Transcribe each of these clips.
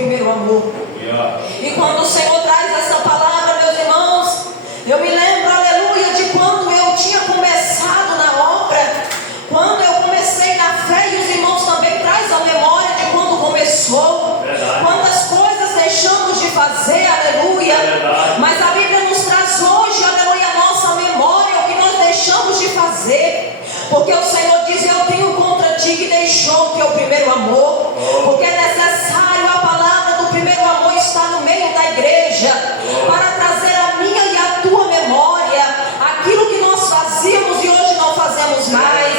primeiro amor. E quando o Senhor traz essa palavra, meus irmãos, eu me lembro, aleluia, de quando eu tinha começado na obra, quando eu comecei na fé, e os irmãos também traz a memória de quando começou, quantas coisas deixamos de fazer, aleluia, mas a Bíblia nos traz hoje, aleluia, a nossa memória, o que nós deixamos de fazer, porque o Senhor diz: eu tenho contra ti que deixou o teu primeiro amor, porque é necessário a palavra do primeiro amor estar no meio da igreja, para trazer a minha e a tua memória, aquilo que nós fazíamos e hoje não fazemos mais,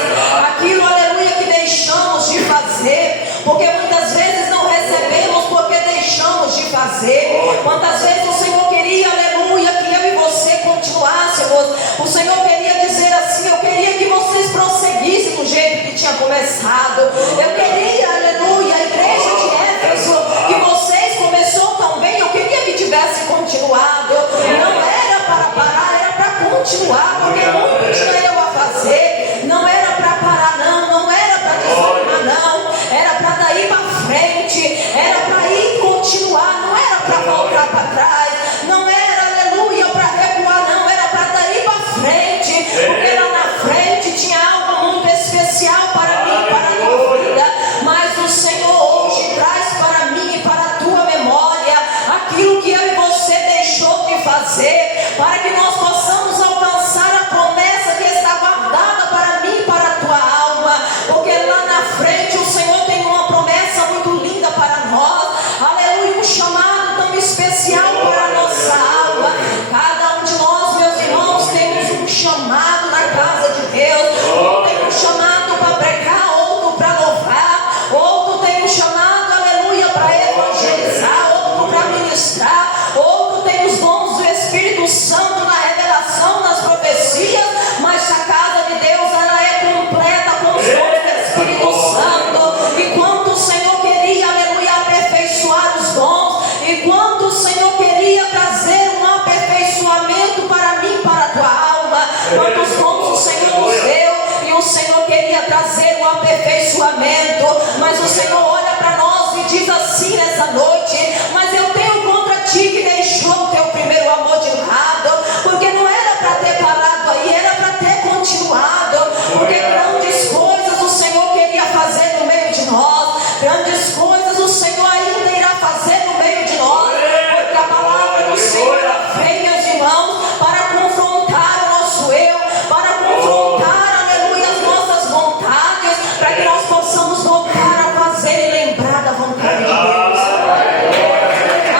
aquilo, aleluia, que deixamos de fazer, porque muitas vezes não recebemos porque deixamos de fazer. Quantas vezes o Senhor queria, aleluia, que eu e você continuássemos, o Senhor queria dizer assim: eu queria que vocês prosseguissem do jeito que tinha começado, eu queria, aleluia, a igreja de Éfeso, que vocês começou tão bem, eu queria que tivesse continuado, não era para parar, era para continuar, porque muito tinha eu a fazer, não era para parar não era para desanimar não, era para daí para frente, era para ir continuar, não era para voltar para trás, não era, aleluia, para recuar não, era para daí para frente, porque lá na frente tinha algo muito especial para mim, para a tua vida, mas o Senhor hoje traz para mim e para a tua memória aquilo que eu e você deixou de fazer, para que nós possamos alcançar a promessa que está guardada para mim e para a tua alma, porque lá na frente o Senhor tem uma promessa muito linda para nós, aleluia, um chamado tão especial para a nossa alma. Cada um de nós, meus irmãos, temos um chamado na casa de Deus, um tem um chamado para pregar, outro para louvar, outro tem um chamado, aleluia, para evangelizar, outro para ministrar, outro tem os dons do Espírito Santo na revelação, nas profecias, mas a casa de Deus, ela é completa com os dons do Espírito Santo. E quanto o Senhor queria, aleluia, aperfeiçoar os dons, e quanto o Senhor queria trazer um aperfeiçoamento para mim, para a tua alma, quantos dons o Senhor nos deu, e o Senhor queria trazer um aperfeiçoamento, mas o Senhor olha para nós e diz assim nessa noite: mas eu tenho contra ti que deixou o teu primeiro amor de lado, porque não era para ter parado aí, era para ter continuado, porque grandes coisas o Senhor queria fazer no meio de nós, grandes coisas o Senhor ainda irá fazer no meio de nós, porque a palavra do Senhor vem, meus irmãos, para confrontar o nosso eu, para confrontar, aleluia, as nossas vontades, para que nós possamos voltar a fazer e lembrar da vontade de Deus.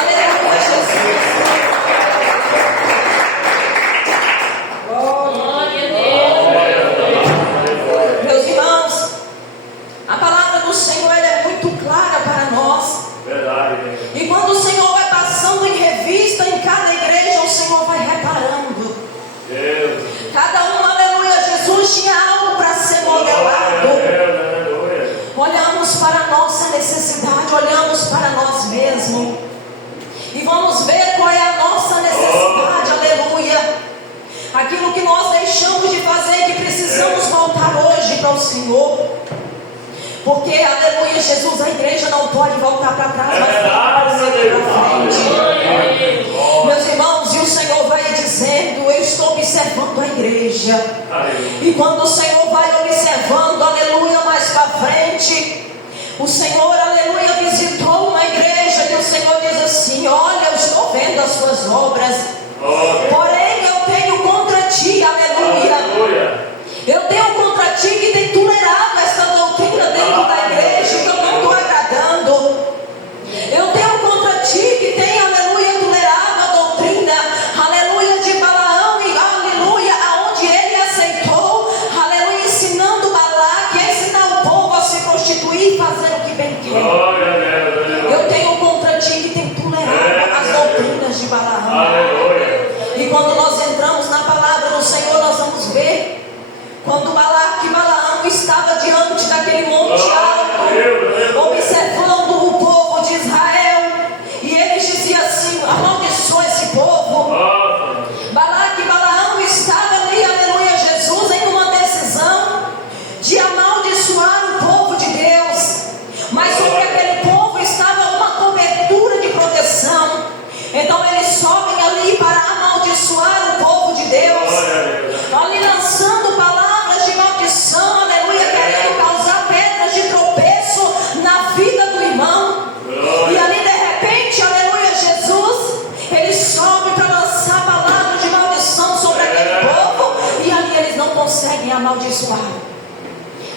Aleluia, Jesus. Meus irmãos, a palavra do Senhor, ela é muito clara para nós. E quando o Senhor vai passando em revista em cada igreja, o Senhor vai reparando. Cada um, aleluia, Jesus tinha algo para ser modelado. Olhamos para a nossa necessidade, olhamos para nós mesmos e vamos ver qual é a nossa necessidade, aleluia, aquilo que nós deixamos de fazer e que precisamos voltar hoje para o Senhor, porque, aleluia, Jesus, a igreja não pode voltar para trás, mas tem que ir para frente. Meus irmãos, e o Senhor vai dizendo: eu estou observando a igreja, e quando o Senhor vai observando, aleluia, mais para frente, o Senhor, aleluia, visitou uma igreja e o Senhor diz assim: olha, eu estou vendo as suas obras, porém eu tenho contra ti, aleluia, eu tenho contra ti que tem tolerado essa doutrina dentro da igreja, que eu não estou agradando. Eu tenho contra ti que tem, aleluia, tolerado a doutrina, aleluia, de Balaão, e aleluia, aonde ele aceitou, aleluia, ensinando Balaque a ensinar o povo a se prostituir e fazer o que bem quer. Eu tenho contra ti que tem tolerado as doutrinas de Balaão. E quando nós entramos na palavra do Senhor, nós vamos ver quando Balaão estava diante daquele monte alto, observando o povo de Israel, e ele dizia assim: amaldiçoa esse povo. Balaão estava ali, aleluia, Jesus, em uma decisão de amaldiçoar o povo de Deus, mas sobre aquele povo estava uma cobertura amaldiçoar.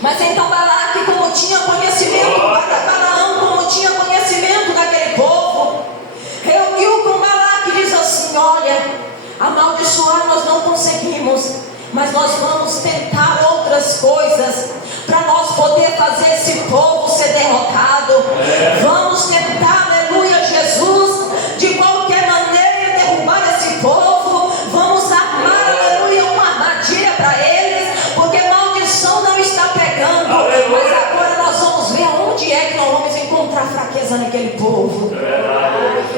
Mas então Balaque, como tinha conhecimento, Balaão, como tinha conhecimento daquele povo, reuniu com Balaque e diz assim: olha, amaldiçoar nós não conseguimos, mas nós vamos tentar outras coisas para nós poder fazer esse povo ser derrotado. Vamos tentar, aleluia, Jesus, de qualquer maneira derrubar esse povo. Vamos armar, aleluia, uma armadilha para eles, porque maldição não está pegando. Mas agora nós vamos ver onde é que nós vamos encontrar fraqueza naquele povo.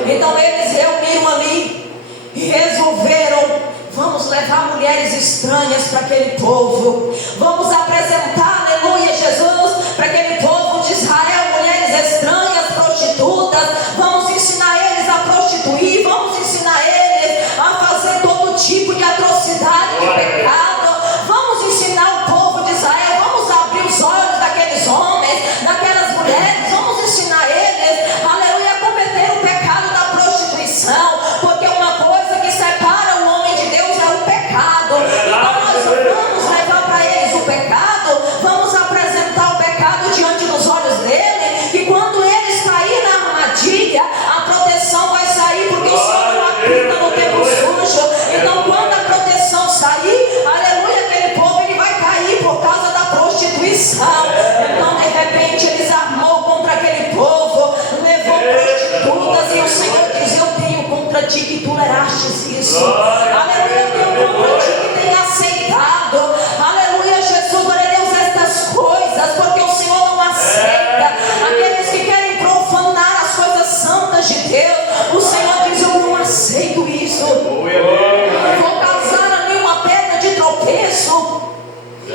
Então eles reuniram ali e resolveram: vamos levar mulheres estranhas para aquele povo. Vamos apresentar, aleluia, Jesus, para aquele povo de Israel, mulheres estranhas, prostitutas. Vamos ensinar eles a prostituir. Vamos ensinar eles a fazer todo tipo de atrocidade, de pecado. Vamos ensinar o povo de Israel. Vamos abrir os olhos daqueles homens, daquelas mulheres. Vamos ensinar eles, aleluia, a cometer o pecado da prostituição. Porque uma coisa que separa o homem de Deus é o pecado. Então nós vamos levar para eles o pecado. Vamos apresentar o pecado diante dos olhos dele. E quando eles caírem na armadilha, a proteção vai sair, porque o Senhor não habita no tempo sujo. Então quando a proteção sair, aleluia, aquele povo ele vai cair por causa da prostituição. Então de repente eles armou contra aquele povo, levou prostitutas, e o Senhor diz: eu tenho contra ti que tolerastes isso. Aleluia, eu tenho contra ti que tem aceitado. Aleluia, Jesus, glória a Deus, estas coisas, porque o Senhor não aceita aqueles que querem profanar as coisas santas de Deus. O Senhor diz: eu não aceito isso. Vou causar ali uma pedra de tropeço,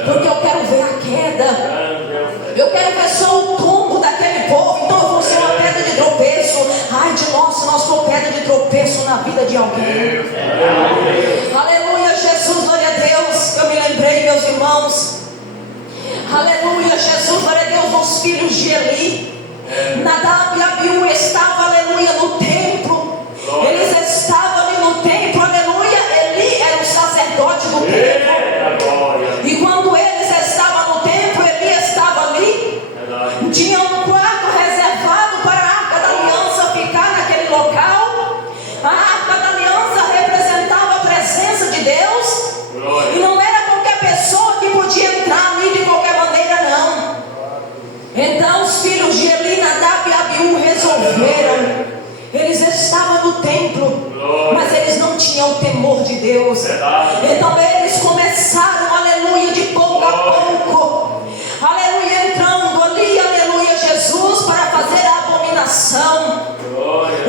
porque eu quero ver a queda. Eu quero ver só o tombo daquele povo. Então eu vou ser uma pedra de tropeço. Ai de nós, se nós for pedra de tropeço na vida de alguém. Aleluia, Jesus, glória a Deus. Eu me lembrei, meus irmãos. Aleluia, Jesus, glória a Deus, dos filhos de Eli. Nadab e Abiú estavam, aleluia, no templo. Eles estavam ali no templo, aleluia. Eli era o sacerdote do templo. E quando eles estavam no templo, Eli estava ali. Tinha um quarto reservado para a Arca da Aliança ficar naquele local. A Arca da Aliança representava a presença de Deus. E não era qualquer pessoa que podia entrar ali de qualquer maneira, não. Então os filhos de Eli, Nadab e Abiú resolveram. Eles estavam no templo, mas eles não tinham o temor de Deus. Então eles começaram, aleluia, de pouco a pouco, aleluia, entrando ali, aleluia, Jesus, para fazer a abominação.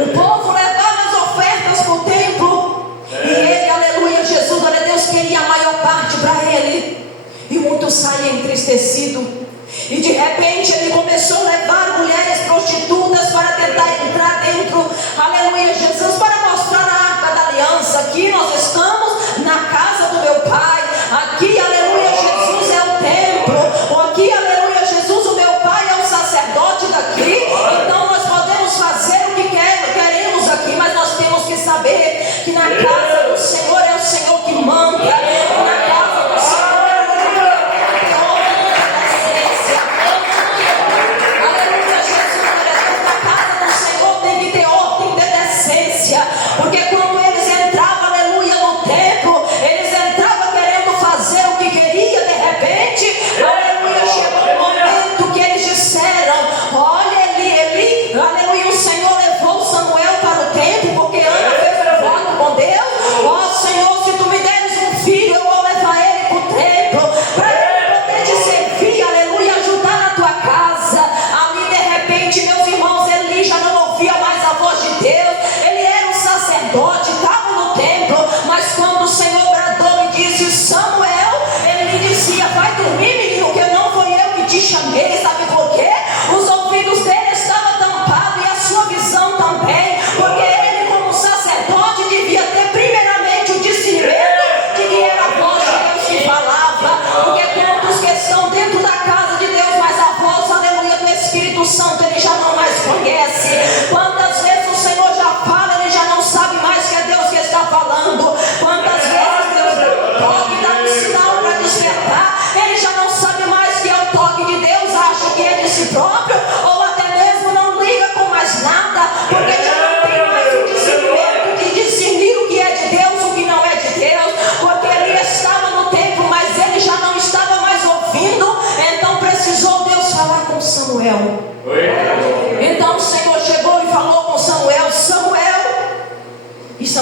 O povo levava as ofertas para o templo, e ele, aleluia, Jesus, glória a Deus, queria a maior parte para ele. E muitos saíam entristecidos. E de repente ele começou a levar mulheres prostitutas para tentar entrar dentro, aleluia, Jesus, para mostrar a Arca da Aliança. Aqui nós estamos na casa do meu Pai. Aqui, aleluia, Jesus é o templo. Ou aqui, aleluia, Jesus, o meu Pai é o sacerdote daqui. Então nós podemos fazer o que queremos aqui, mas nós temos que saber que na casa do Senhor é o Senhor que manda. E na casa do Senhor, aleluia,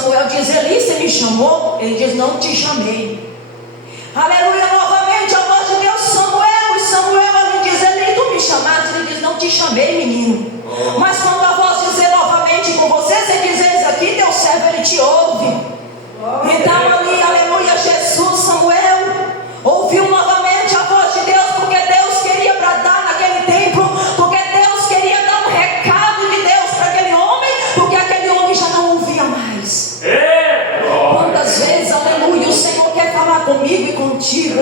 Samuel diz: Eli, você me chamou? Ele diz: não te chamei. Aleluia, novamente a voz de Deus: Samuel. E Samuel ele diz: Eli, tu me chamaste? Ele diz: não te chamei, menino. Mas quando a voz dizer novamente com você, você diz: eis aqui, teu servo, ele te ouve. Então ali, aleluia, Jesus, Samuel ouviu novamente a voz de Deus, porque Deus queria bradar naquele templo, porque Deus queria dar um recado de Deus para aquele homem, porque aquele homem já não ouvia mais. Quantas vezes, aleluia, o Senhor quer falar comigo e contigo?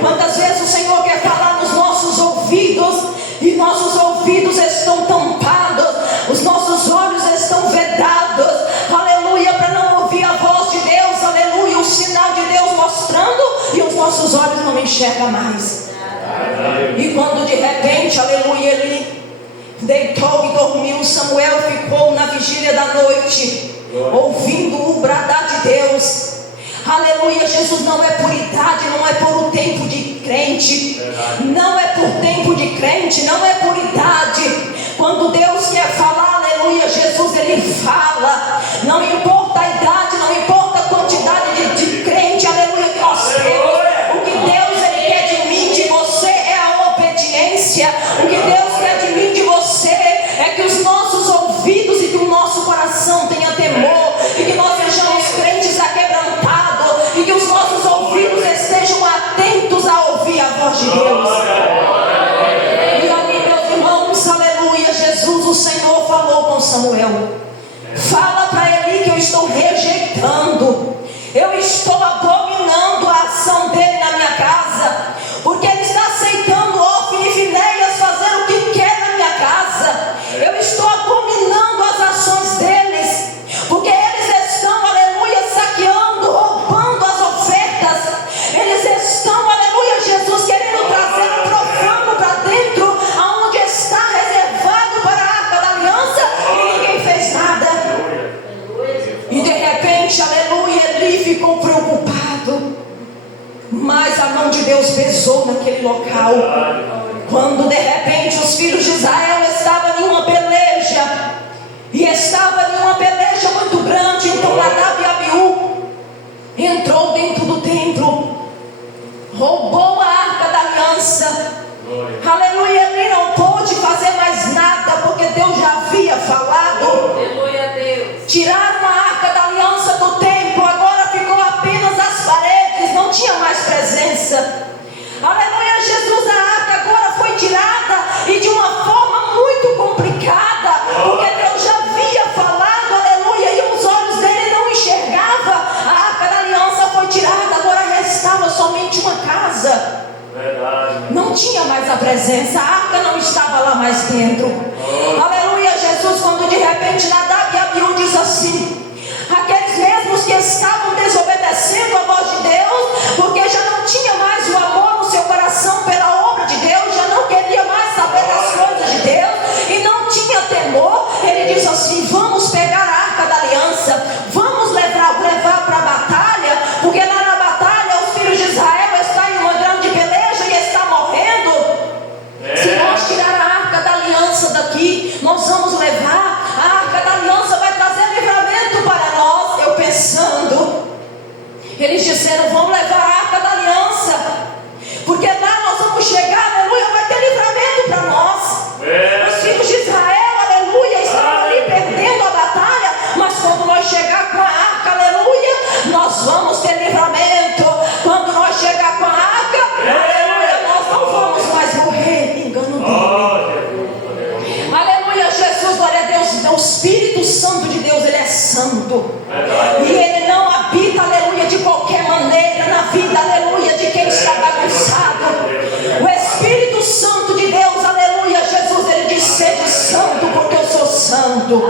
Quantas vezes o Senhor quer falar nos nossos ouvidos, e nossos ouvidos estão tampados, os nossos olhos estão vedados, aleluia, para não ouvir a voz de Deus, aleluia, o sinal de Deus mostrando, e os nossos olhos não enxergam mais. E quando de repente, aleluia, ele deitou e dormiu, Samuel ficou na vigília da noite, ouvindo o bradar de Deus. Aleluia, Jesus não é por idade, não é por um tempo de crente, não é por tempo de crente, não é por idade. Quando Deus quer falar, aleluia, Jesus ele fala, não importa a idade, não importa a quantidade de crente, aleluia, que nós temos. O que Deus ele quer de mim, de você, é a obediência. O que Deus quer de mim, de você, é que os nossos ouvidos e que o nosso coração tenha temor, e que nós sejamos crentes aquebrantados, e que os nossos ouvidos estejam atentos a ouvir a voz de Deus. E ali, meus irmãos, aleluia, Jesus, o Senhor falou com Samuel: fala para Eli que eu estou rejeitando, eu estou abominando a ação dele na minha casa, porque ele está aceitando Ofni e Finéias fazer o que quer na minha casa. Eu estou abominando as ações deles, porque eles estão, aleluia, saqueando, roubando as ofertas. Eles estão, aleluia, Jesus, querendo trazer o profano para dentro, aonde está reservado para a arca da aliança, e ninguém fez nada. E de repente, aleluia, Eli ficou preocupado, mas a mão de Deus pesou naquele local. Quando de repente os filhos de Israel estavam em uma peleja, e estava em uma peleja muito grande, então Nadab e Abiú entrou dentro do templo, roubou a arca da aliança. Aleluia, ele não pôde fazer mais nada, porque Deus já havia falado. Tiraram a arca da aliança do templo, agora ficou apenas as paredes, não tinha mais presença. Aleluia, Jesus, a arca agora foi tirada, e de uma forma muito complicada, porque Deus já havia falado, aleluia, e os olhos dele não enxergavam. A arca da aliança foi tirada, agora restava somente uma casa. Não tinha mais a presença, a arca não estava lá mais dentro. Aleluia, Jesus, quando de repente Nadab e Abiú diz assim: aqueles mesmos que estavam desobedecendo a voz de Deus, porque já não tinha mais o amor no seu coração pela obra de Deus, já não queria mais saber das coisas de Deus, e não tinha temor, ele diz assim: vamos pegar a arca da aliança, vamos levar para a batalha, porque lá na batalha os filhos de Israel estão em uma grande peleja e estão morrendo. Se nós tirar a arca da aliança daqui, nós vamos levar, a arca da aliança vai trazer livramento para nós. Eu pensando, eles disseram: vamos levar a arca da aliança, porque lá nós vamos chegar, aleluia, vai ter livramento para nós. Os filhos de Israel, aleluia, estão ali perdendo a batalha, mas quando nós chegar com a arca, aleluia, nós vamos ter livramento. Quando nós chegar com a arca, aleluia, nós não vamos mais morrer. Engano dele. Aleluia, Jesus, glória a Deus. Então, o Espírito Santo de Deus, ele é santo, e ele não habita, aleluia, de qualquer maneira na vida, aleluia, de quem está bagunçado. O Espírito Santo de Deus, aleluia, Jesus, ele diz: sede santo, porque eu sou santo.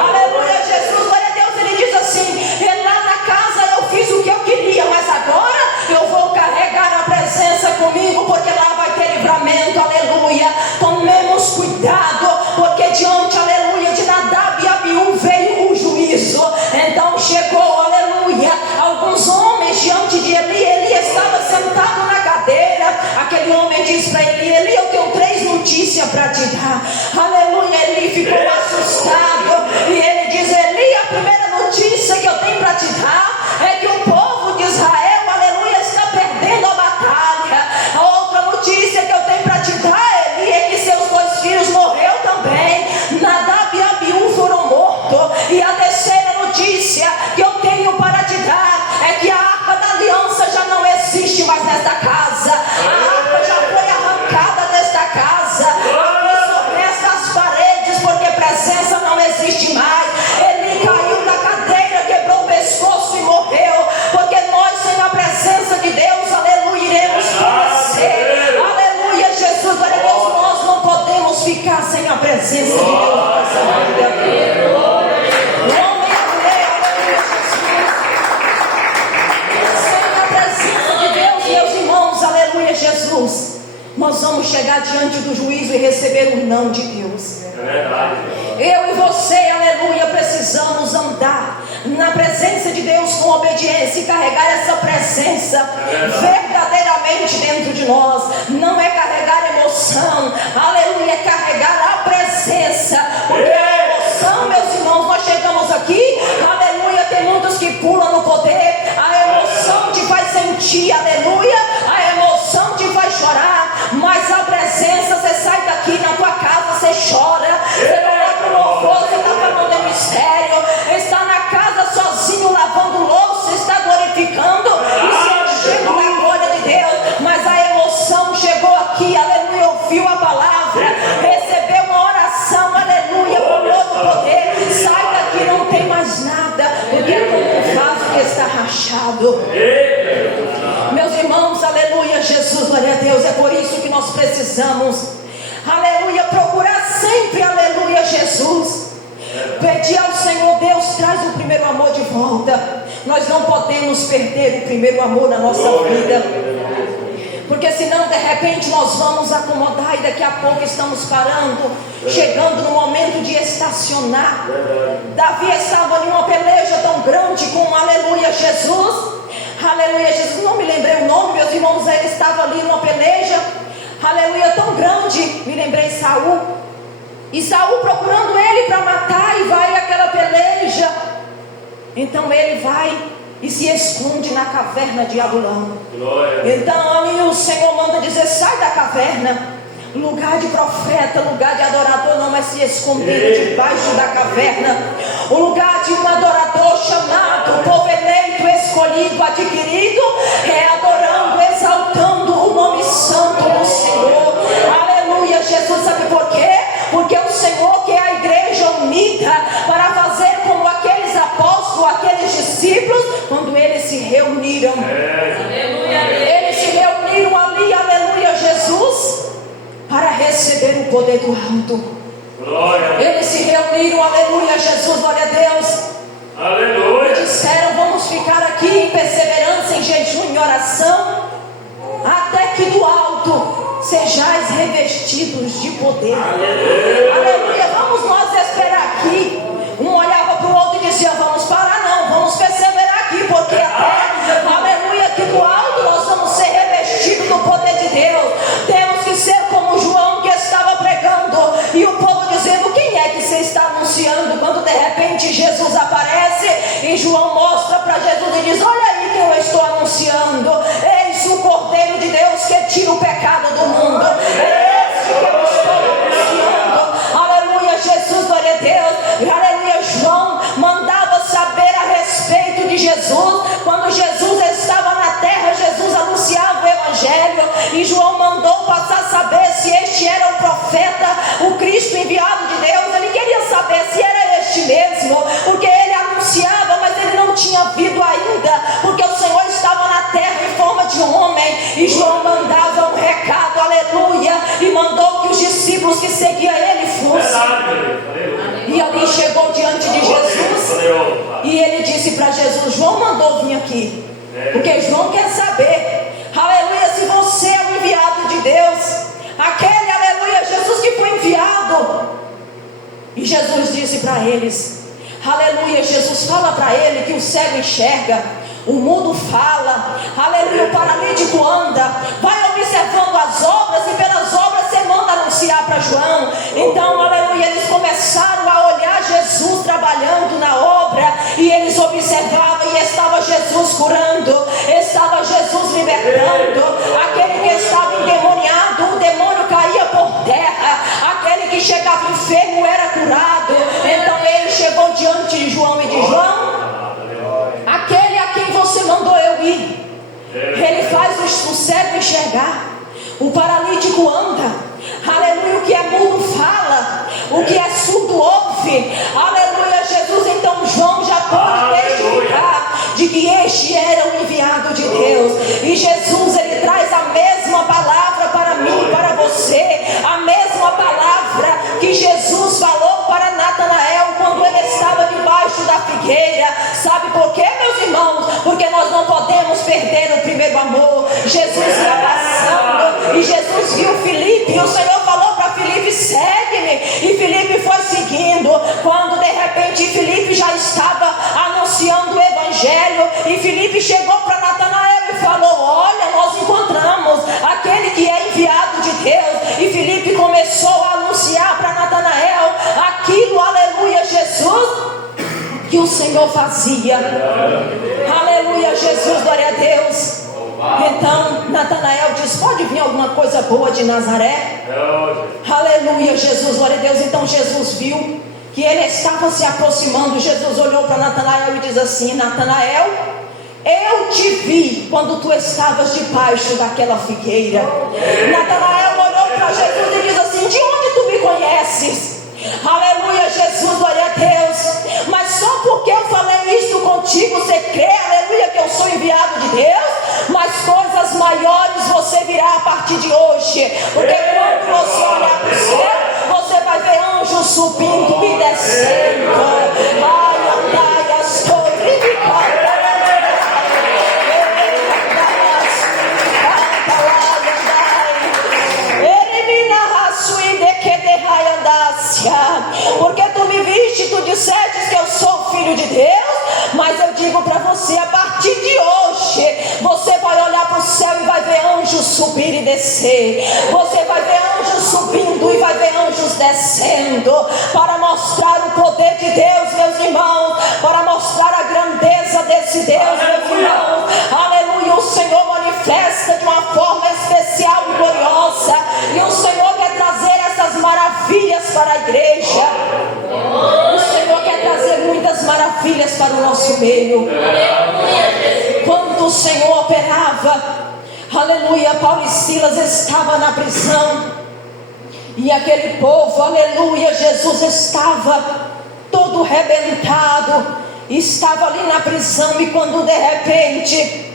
Aleluia, Jesus, glória a Deus. Ele diz assim: lá na casa eu fiz o que eu queria, mas agora eu vou carregar a presença comigo, porque lá vai ter livramento. Aleluia, tomemos cuidado, porque diante, aleluia, de Nadab e Abiú veio o juízo. Então chegou, aleluia, alguns homens diante de Eli. Eli estava sentado na cadeira. Aquele homem diz para Eli: Eli, eu tenho 3 notícias para te dar. Aleluia, Eli ficou assustado, e ele diz: Eli, a primeira notícia que eu Jesus, nós vamos chegar diante do juízo e receber o não de Deus. É verdade. Eu e você, aleluia, precisamos andar na presença de Deus com obediência e carregar essa presença verdadeiramente dentro de nós. Não é carregar emoção, aleluia, é carregar a presença. Porque a emoção, meus irmãos, nós chegamos aqui, aleluia, tem muitos que pulam no poder. A emoção te faz sentir, aleluia, a emoção te faz chorar, mas a presença, você sai daqui na tua casa, você chora, você vai pro louvor, você está falando em mistério, está na casa sozinho lavando louça, está glorificando e se enchendo da glória de Deus, mas a emoção chegou aqui, aleluia, ouviu a palavra, recebeu uma oração, aleluia, com todo poder, sai daqui, não tem mais nada, porque é como um vaso que está rachado. Meus irmãos, aleluia, Jesus, glória a Deus, é por isso que nós precisamos, aleluia, procurar sempre, aleluia, Jesus, pedir ao Senhor, Deus, traz o primeiro amor de volta. Nós não podemos perder o primeiro amor na nossa vida, porque senão de repente nós vamos acomodar e daqui a pouco estamos parando, chegando no momento de estacionar. Davi estava em uma peleja tão grande com aleluia Jesus, aleluia Jesus, não me lembrei o nome, meus irmãos, ele estava ali numa peleja, aleluia, tão grande, me lembrei Saul, e Saul procurando ele para matar, e vai aquela peleja, então ele vai e se esconde na caverna de Adulão. Então ali o Senhor manda dizer, sai da caverna, lugar de profeta, lugar de adorador não é se esconder debaixo da caverna, o lugar de um adorador chamado, povo eleito, escolhido, adquirido, é adorando, exaltando o nome santo do Senhor. Aleluia, Jesus, sabe por quê? Porque o Senhor quer a igreja unida para fazer como aqueles apóstolos, aqueles discípulos, quando eles se reuniram. Eles se reuniram ali, aleluia, Jesus, para receber o poder do alto. Eles se reuniram, aleluia, Jesus, glória a Deus. Aleluia. E disseram, vamos ficar aqui em perseverança, em jejum e oração, até que do alto sejais revestidos de poder. Aleluia, vamos nós esperar aqui. Um olhava para o outro e dizia, vamos parar não, vamos perseverar aqui, porque até, aleluia, que do alto nós vamos ser revestidos do poder de Deus. Temos que ser como João, que estava pregando, e o povo dizendo, quem é que você está anunciando? Quando de repente Jesus aparece, e João mostra para Jesus e diz, olha aí que eu estou anunciando, eis o Cordeiro de Deus que tira o pecado do mundo, é esse que eu estou anunciando. Aleluia, Jesus, glória a Deus. E aleluia, João mandava saber a respeito de Jesus. Quando Jesus estava na terra, Jesus anunciava o evangelho, e João mandou passar a saber se este era o profeta, o Cristo enviado de Deus. Ele queria saber se era este mesmo, porque ele anunciava, mas ele não tinha vindo ainda, porque o Senhor estava na terra em forma de homem, e João mandava um recado, aleluia, e mandou que os discípulos que seguiam ele fossem. E ali chegou diante de Jesus, e ele disse para Jesus, João mandou vir aqui, porque João quer saber, aleluia, se você é o enviado de Deus, aquele, aleluia, Jesus que foi enviado. E Jesus disse para eles, aleluia, Jesus fala para ele que o cego enxerga, o mudo fala, aleluia, o paralítico anda, vai observando as obras, e pelas obras você manda anunciar para João. Então, aleluia, eles começaram a olhar Jesus trabalhando na obra, e eles observavam, e estava Jesus curando, estava Jesus libertando, aquele que estava endemoniado, o demônio caía por terra, aquele que chegava enfermo era curado. Então ele chegou diante de João e disse, João, aquele a quem você mandou eu ir, ele faz o cego enxergar, o paralítico anda, aleluia, o que é mudo fala, o que é surdo ouve, aleluia, Jesus. Então João já pode testificar de que este era o enviado de Deus, e Jesus, ele traz a mesma palavra para mim, para você, a mesma palavra que Jesus falou para Natanael quando ele estava debaixo da figueira. Sabe por quê, meus irmãos? Porque nós não podemos perder o primeiro amor. Jesus ia passando, o Senhor falou para Filipe: segue-me. E Filipe foi seguindo. Quando de repente Filipe já estava anunciando o evangelho, e Filipe chegou para Natanael e falou: olha, nós encontramos aquele que é enviado de Deus. E Filipe começou a anunciar para Natanael aquilo, aleluia, Jesus, que o Senhor fazia. Aleluia, Jesus, glória a Deus. Então Natanael diz: pode vir alguma coisa boa de Nazaré? Aleluia, Jesus, glória a Deus. Então Jesus viu que ele estava se aproximando. Jesus olhou para Natanael e diz assim: Natanael, eu te vi quando tu estavas debaixo daquela figueira. Natanael olhou para Jesus e diz assim: de onde tu me conheces? Aleluia, Jesus, glória a Deus. Mas só porque eu falei isso contigo, você crê, aleluia, que eu sou enviado de Deus? Mas coisas maiores você virá a partir de hoje. Porque quando você olhar para o céu, você vai ver anjos subindo e descendo. Ai, andai, as torres. Porque tu me viste, tu disseste que eu sou filho de Deus. Mas eu digo para você, a partir de hoje, você vai olhar para o céu e vai ver anjos subir e descer. Você vai ver anjos subindo e vai ver anjos descendo, para mostrar o poder de Deus, meus irmãos, para mostrar a grandeza desse Deus, meus irmãos. Aleluia, o Senhor manifesta de uma forma especial e gloriosa. E o Senhor quer trazer essas maravilhas para a igreja. O Senhor quer trazer muitas maravilhas para o nosso meio. Quando o Senhor operava, aleluia, Paulo e Silas estavam na prisão, e aquele povo, aleluia, Jesus estava todo rebentado, estava ali na prisão. E quando de repente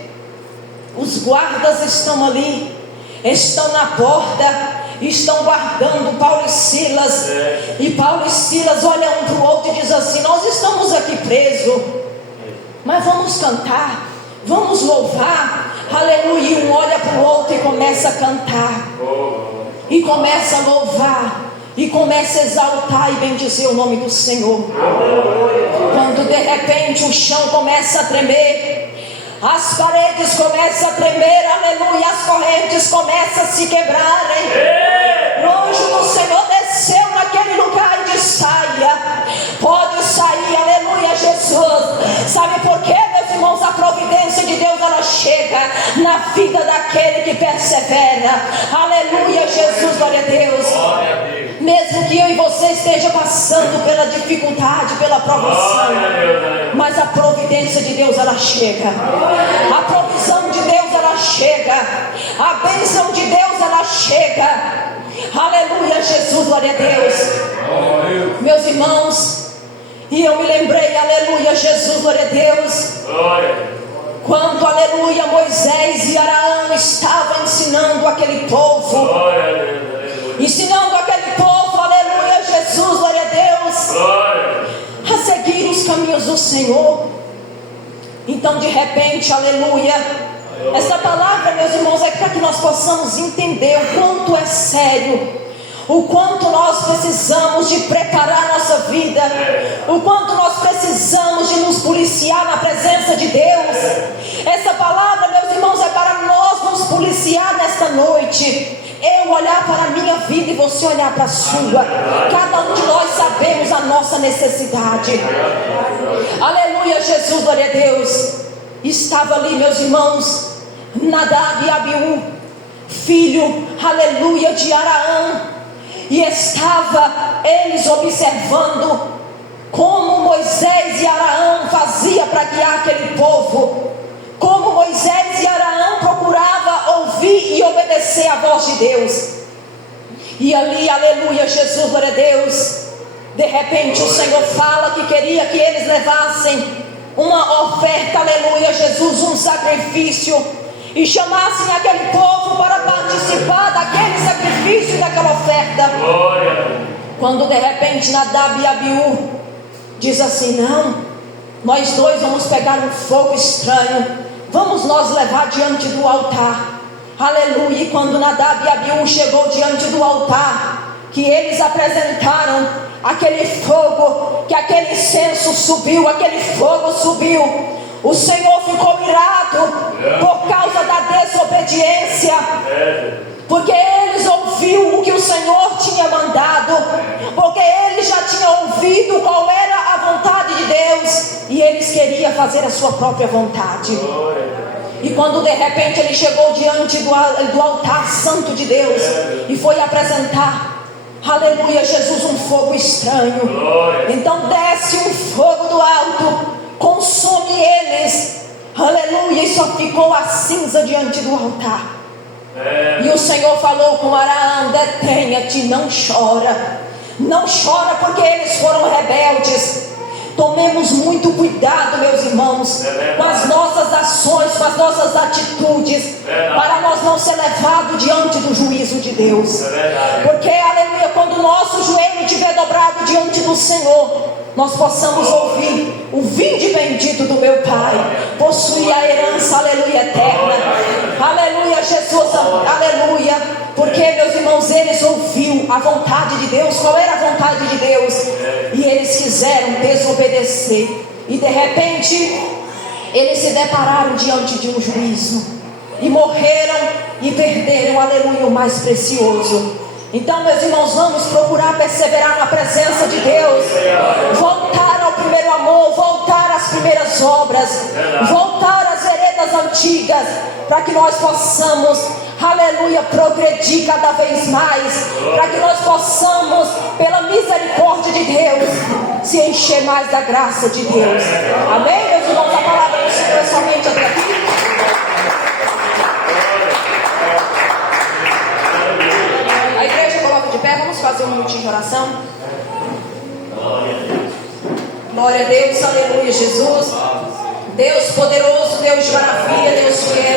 os guardas estão ali, estão na porta, estão guardando Paulo e Silas. E Paulo e Silas olham um para o outro e dizem assim: nós estamos aqui presos, mas vamos cantar, vamos louvar. Aleluia. E um olha para o outro e começa a cantar, e começa a louvar, e começa a exaltar e bendizer o nome do Senhor. Quando de repente o chão começa a tremer, as paredes começam a tremer, aleluia, as correntes começam a se quebrarem. O anjo do Senhor desceu naquele lugar e disse: saia, pode sair, aleluia, Jesus. Sabe por quê, meus irmãos? A providência de Deus, ela chega na vida daquele que persevera. Aleluia, Jesus, glória a Deus. Mesmo que eu e você esteja passando pela dificuldade, pela provação, mas a providência de Deus, ela chega. A provisão de Deus, ela chega. A bênção de Deus, ela chega. Aleluia, Jesus, glória a Deus. Meus irmãos, e eu me lembrei, aleluia, Jesus, glória a Deus, quando, aleluia, Moisés e Arão estavam ensinando aquele povo, ensinando aquele povo, aleluia, Jesus, glória a Deus, a seguir os caminhos do Senhor. Então de repente, aleluia, essa palavra, meus irmãos, é para que nós possamos entender o quanto é sério, o quanto nós precisamos de preparar nossa vida, o quanto nós precisamos de nos policiar na presença de Deus. Essa palavra, meus irmãos, é para nós nos policiar nesta noite. Eu olhar para a minha vida e você olhar para a sua. Cada um de nós sabemos a nossa necessidade. Aleluia, Jesus, glória a Deus. Estava ali, meus irmãos, Nadab e Abiú, filho, aleluia, de Araão. E estava eles observando como Moisés e Araão fazia para guiar aquele povo, como Moisés e Araão procurava ouvir e obedecer a voz de Deus. E ali, aleluia, Jesus, glória a Deus, de repente o Senhor fala que queria que eles levassem uma oferta, aleluia, Jesus, um sacrifício, e chamassem aquele povo para participar daquele sacrifício e daquela oferta. Quando de repente Nadab e Abiú diz assim: não, nós dois vamos pegar um fogo estranho, vamos nós levar diante do altar. Aleluia. E quando Nadab e Abiú chegou diante do altar, que eles apresentaram aquele fogo, que aquele incenso subiu, aquele fogo subiu, o Senhor ficou irado por causa da desobediência, porque eles ouviram o que o Senhor tinha mandado, porque eles já tinham ouvido qual era a vontade de Deus, e eles queriam fazer a sua própria vontade. E quando de repente ele chegou diante do altar santo de Deus e foi apresentar, aleluia, Jesus, um fogo estranho. Então desce um fogo do alto, consome eles, aleluia, e só ficou a cinza diante do altar. E o Senhor falou com Arão: detenha-te, não chora, não chora, porque eles foram rebeldes. Tomemos muito cuidado, meus irmãos, com as nossas ações, com as nossas atitudes, para nós não ser levados diante do juízo de Deus. Porque, aleluia, quando o nosso joelho estiver dobrado diante do Senhor, nós possamos ouvir o vinde bendito do meu Pai, possuir a herança, aleluia, eterna. Aleluia, Jesus, aleluia. Porque, meus irmãos, eles ouviram a vontade de Deus. Qual era a vontade de Deus? E eles quiseram desobedecer. E de repente eles se depararam diante de um juízo, e morreram e perderam, aleluia, o mais precioso. Então, meus irmãos, vamos procurar perseverar na presença de Deus, voltar ao primeiro amor, voltar às primeiras obras, voltar às veredas antigas, para que nós possamos, aleluia, progredir cada vez mais, para que nós possamos, pela misericórdia de Deus, se encher mais da graça de Deus. Amém, meus irmãos? A palavra do Senhor é somente até aqui. A igreja coloca de pé, vamos fazer um minutinho de oração. Glória a Deus, aleluia, Jesus. Deus poderoso, Deus de maravilha, Deus fiel.